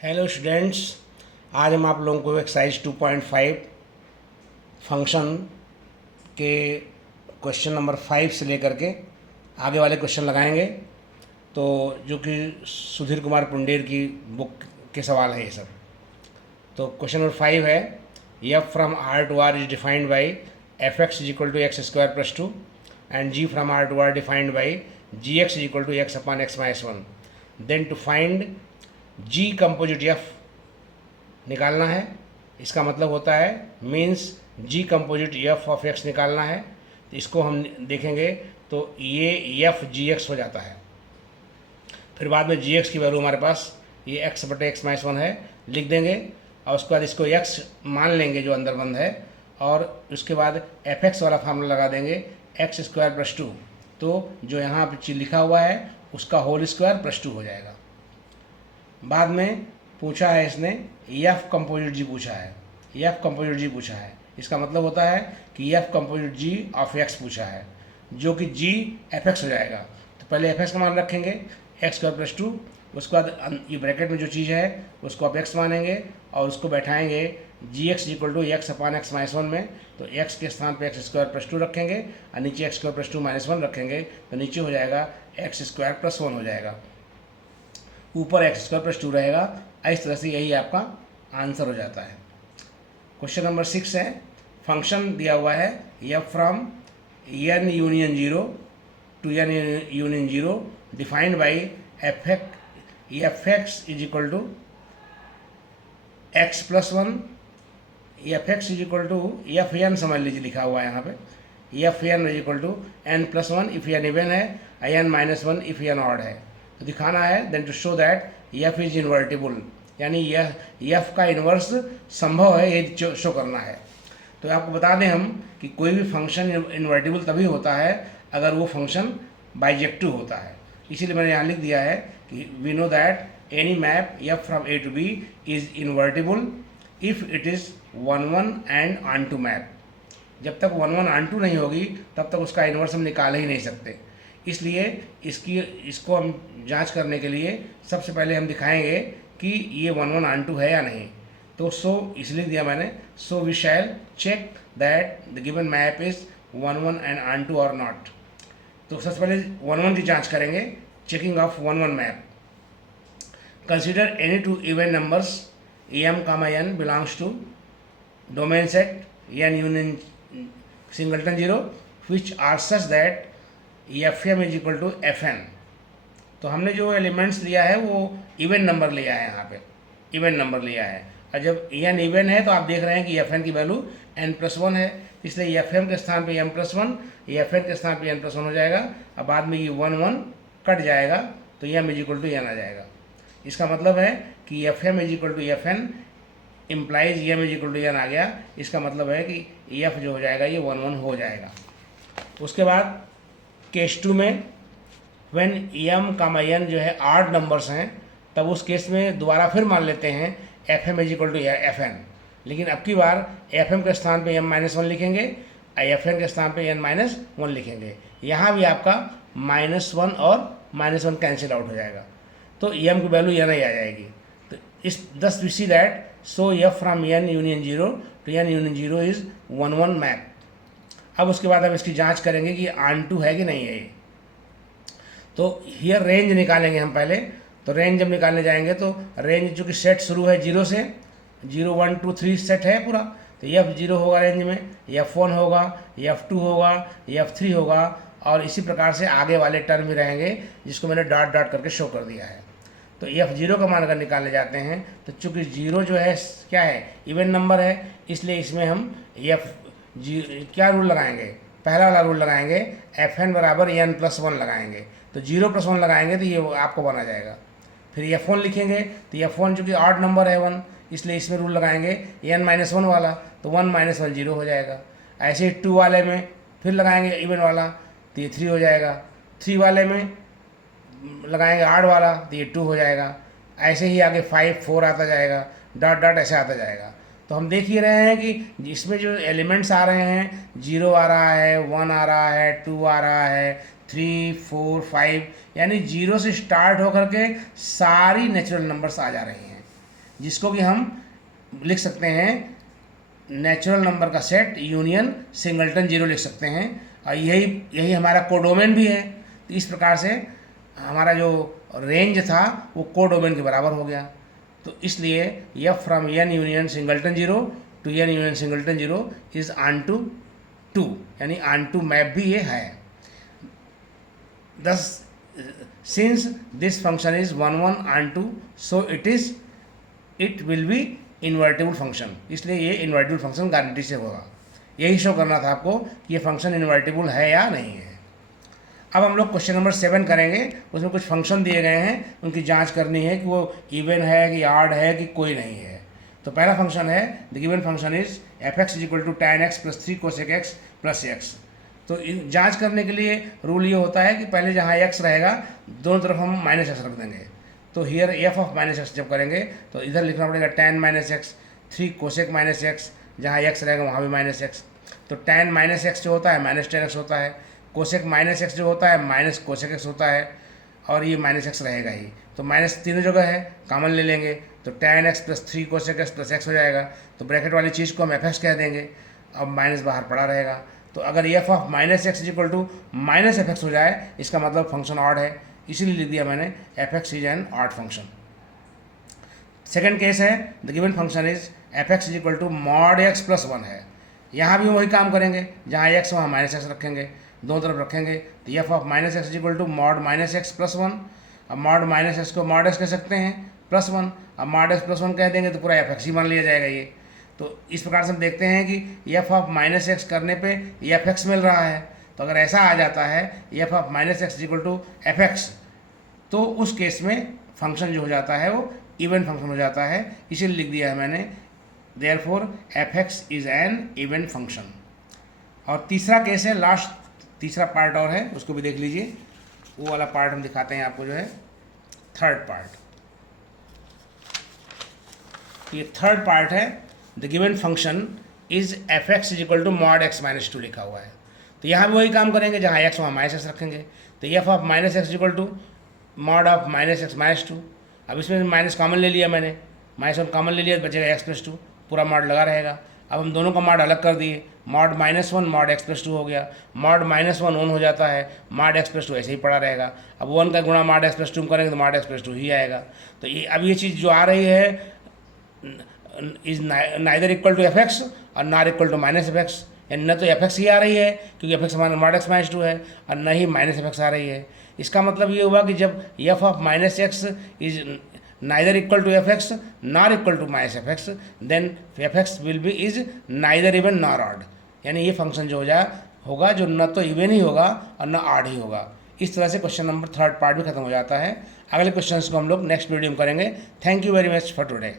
Hello students, आज हम आप लोगों को एक्सरसाइज 2.5 फंक्शन के क्वेश्चन नंबर 5 से लेकर के आगे वाले क्वेश्चन लगाएंगे। तो जो कि सुधीर कुमार पुंडेर की बुक के सवाल हैं ये सब। तो क्वेश्चन नंबर 5 है, F from R to R is defined by F x is equal to X square plus 2 and G from R to R defined by G X is equal to x upon x minus 1। Then to find G composite F निकालना है। इसका मतलब होता है means G composite F of X निकालना है। तो इसको हम देखेंगे तो ये एफ जी एक्स हो जाता है। फिर बाद में जी एक्स की वैल्यू हमारे पास ये एक्स बटे एक्स माइनस 1 है, लिख देंगे और उसके बाद इसको एक्स मान लेंगे जो अंदर बंद है, और उसके बाद एफ एक्स वाला फार्मूला लगा देंगे एक्स स्क्वायर प्लस 2। तो जो यहाँ पर लिखा हुआ है उसका होल स्क्वायर प्लस 2 हो जाएगा। बाद में पूछा है इसने एफ कंपोजिट जी पूछा है, एफ कंपोजिट जी पूछा है। इसका मतलब होता है कि F composite G of X पूछा है, जो कि जी एफ एक्स हो जाएगा। तो पहले एफ एक्स का मान रखेंगे एक्स स्क्वायर प्लस 2, उसके बाद ये ब्रैकेट में जो चीज़ है उसको आप एक्स मानेंगे और उसको बैठाएंगे g x equal to x upon x minus 1 में। तो एक्स के स्थान पे एक्स स्क्वायर प्लस 2 रखेंगे और नीचे एक्स स्क्वायर प्लस 2 माइनस 1 रखेंगे, तो नीचे हो जाएगा एक्स स्क्वायर प्लस 1 हो जाएगा, ऊपर एक्स स्क्वायर प्लस 2 रहेगा। इस तरह से यही आपका आंसर हो जाता है। क्वेश्चन नंबर 6 है, फंक्शन दिया हुआ है F from N union 0 to N union 0 defined by F x is equal to x plus 1, f x is equal to F n समझ लीजिए लिखा हुआ है यहाँ पे, f n is equal to n plus 1 if n even है, n minus 1 if n odd है। तो दिखाना है then to show that f is invertible, यानी यह एफ का इन्वर्स संभव है ये शो करना है। तो आपको बता दें हम कि कोई भी फंक्शन इन्वर्टिबल तभी होता है अगर वो फंक्शन बाइजेक्टिव होता है। इसीलिए मैंने यहाँ लिख दिया है कि we know that any map F from A to B is invertible if it is 1 and onto map. जब तक 1 ऑन टू नहीं होगी तब तक उसका इन्वर्स हम निकाल ही नहीं सकते। इसलिए इसको हम जांच करने के लिए सबसे पहले हम दिखाएंगे कि ये 1 ऑन टू है या नहीं। तो सो इसलिए दिया मैंने, so we shall check that the given map is 1 and onto or not. तो सबसे पहले 1 की जांच करेंगे, checking of 1 map. Consider any two even numbers M comma N belongs to domain set N union singleton 0 which are such that F M is equal to F N. तो हमने जो elements लिया है वो इवन नंबर लिया है, यहाँ पे इवन नंबर लिया है। और जब एन इवन है तो आप देख रहे हैं कि एफ एन की वैल्यू एन प्लस 1 है, इसलिए एफ एम के स्थान पे एम प्लस 1, एफ एन के स्थान पे एन प्लस 1 हो जाएगा। अब बाद में ये 1 कट जाएगा तो m is equal to n आ जाएगा। इसका मतलब है कि f M is equal to F n implies m is equal to n आ गया। इसका मतलब है कि एफ जो हो जाएगा ये 1 हो जाएगा। उसके बाद केस 2 में व्हेन एम कामा एन जो है आड नंबर्स हैं, तब उस केस में दोबारा फिर मान लेते हैं F M is equal to F N, लेकिन अब की बार एफ एम के स्थान पे एम माइनस 1 लिखेंगे, एफ एन के स्थान पे एन माइनस 1 लिखेंगे। यहाँ भी आपका -1 और -1 कैंसिल आउट हो जाएगा, तो एम की वैल्यू एन ही आ जाएगी। तो इस thus we see that so F from N union 0 to N union 0 is 1 map. अब उसके बाद हम इसकी जांच करेंगे कि ऑन टू है कि नहीं है ये। तो हियर रेंज निकालेंगे हम पहले। तो रेंज जब निकालने जाएंगे तो रेंज चूँकि सेट शुरू है 0 से, 0 1 2 3 सेट है पूरा, तो एफ 0 होगा रेंज में, एफ 1 होगा, एफ 2 होगा, एफ 3 होगा, और इसी प्रकार से आगे वाले टर्म भी रहेंगे जिसको मैंने डॉट डॉट करके शो कर दिया है। तो एफ 0 का मान अगर निकालने जाते हैं तो चूँकि 0 जो है क्या है, इवन नंबर है, इसलिए इसमें हम एफ क्या रूल लगाएंगे, पहला वाला रूल लगाएंगे, एफ एन बराबर एन प्लस 1 लगाएंगे। तो 0 + 1 लगाएंगे तो ये आपको बना जाएगा। फिर एफ 1 लिखेंगे तो एफ 1 चूँकि ऑड नंबर है 1, इसलिए इसमें रूल लगाएंगे एन माइनस 1 वाला, तो 1 - 1 0 हो जाएगा। ऐसे ही 2 वाले में फिर लगाएंगे इवन वाला, तो ये 3 हो जाएगा। 3 वाले में लगाएंगे ऑड वाला, तो ये 2 हो जाएगा। ऐसे ही आगे 5 4 आता जाएगा, डॉट डॉट ऐसे आता जाएगा। तो हम देख ही रहे हैं कि इसमें जो एलिमेंट्स आ रहे हैं, 0 आ रहा है, 1 आ रहा है, 2 आ रहा है, 3 4 5, यानी 0 से स्टार्ट होकर के सारी नेचुरल नंबर्स आ जा रही हैं। जिसको कि हम लिख सकते हैं नेचुरल नंबर का सेट यूनियन सिंगलटन जीरो लिख सकते हैं, और यही हमारा कोडोमेन भी है। तो इस प्रकार से हमारा जो रेंज था वो कोडोमेन के बराबर हो गया। तो इसलिए F from N union singleton zero to N union singleton zero is onto 2, यानी ऑन टू मैप भी ये है। Thus, since this function is 1 1 on 2, so it will be invertible function, इसलिए ये इन्वर्टिबल फंक्शन गारंटी से होगा। यही show करना था आपको कि ये फंक्शन इन्वर्टिबल है या नहीं है। अब हम लोग क्वेश्चन नंबर 7 करेंगे। उसमें कुछ फंक्शन दिए गए हैं, उनकी जांच करनी है कि वो इवन है कि ऑड है कि कोई नहीं है। तो पहला फंक्शन है the given function is F x is equal to tan x plus 3 cosec x plus X. तो जांच करने के लिए रूल ये होता है कि पहले जहाँ x रहेगा दोनों तरफ हम माइनस एक्स रख देंगे। तो here F of minus x जब करेंगे तो इधर लिखना पड़ेगा tan minus x 3 cosec minus x, जहाँ x रहेगा वहाँ भी माइनस एक्स। तो tan माइनस एक्स जो होता है माइनस tan x होता है, कोसेक माइनस एक्स जो होता है माइनस कोसेक एक्स होता है, और ये माइनस एक्स रहेगा ही। तो माइनस तीनों जगह है, कॉमन ले लेंगे तो tan x plus 3 cosec x plus x हो जाएगा। तो ब्रैकेट वाली चीज़ को हम एफ एक्स कह देंगे, अब माइनस बाहर पड़ा रहेगा। तो अगर F of minus X equal to minus F X हो जाए इसका मतलब फंक्शन ऑड है, इसीलिए लिख दिया मैंने f x is an odd function. Second case है the given function is F x equal to mod x plus 1 है। यहाँ भी वही काम करेंगे, जहाँ एक्स वहाँ माइनस एक्स रखेंगे, दोनों तरफ रखेंगे। तो F of minus X equal to mod minus X plus 1। अब मॉड माइनस एक्स को मॉड एक्स कह सकते हैं प्लस 1, अब मॉड एक्स प्लस 1 कह देंगे तो पूरा एफ एक्स ही मान लिया जाएगा ये। तो इस प्रकार से हम देखते हैं कि एफ ऑफ माइनस एक्स करने पे एफ एक्स मिल रहा है। तो अगर ऐसा आ जाता है F of minus X equal to F X, तो उस केस में फंक्शन जो हो जाता है वो इवन फंक्शन हो जाता है, इसीलिए लिख दिया है मैंने therefore F x is N even function. और तीसरा केस है, लास्ट तीसरा पार्ट और है, उसको भी देख लीजिए। वो वाला पार्ट हम दिखाते हैं आपको, जो है थर्ड पार्ट। ये थर्ड पार्ट है the given function is F x is equal to mod x minus 2 लिखा हुआ है। तो यहाँ भी वही काम करेंगे, जहाँ एक्स वहाँ माइनस एक्स रखेंगे। तो F of minus X equal to mod of minus X minus 2। अब इसमें माइनस कॉमन ले लिया मैंने, माइनस वन कॉमन ले लिया तो बचेगा एक्स प्लस 2, पूरा मॉड लगा रहेगा। अब हम दोनों का मॉड अलग कर दिए, mod minus 1 mod x plus 2 हो गया। मॉड माइनस 1 ऑन हो जाता है, मॉड एक्स प्लस 2 ऐसे ही पड़ा रहेगा। अब 1 का गुणा मॉड एक्स प्लस 2 करेंगे तो मॉड एक्स प्लस 2 ही आएगा। तो ये अब ये चीज़ जो आ रही है is neither equal to F x और not equal to minus F x, यानी न तो एफ एक्स ही आ रही है क्योंकि एफ एक्स हमारा मॉड एक्स माइनस 2 है, और न ही माइनस एफ एक्स आ रही है। इसका मतलब ये हुआ कि जब f of minus x is neither equal to F x not equal to minus F x, then f x will be is neither even nor odd, यानी ये फंक्शन जो होगा जो न तो इवन ही होगा और न ऑड ही होगा। इस तरह से क्वेश्चन नंबर थर्ड पार्ट भी खत्म हो जाता है। अगले क्वेश्चंस को हम लोग नेक्स्ट वीडियो में करेंगे। Thank you very much for today.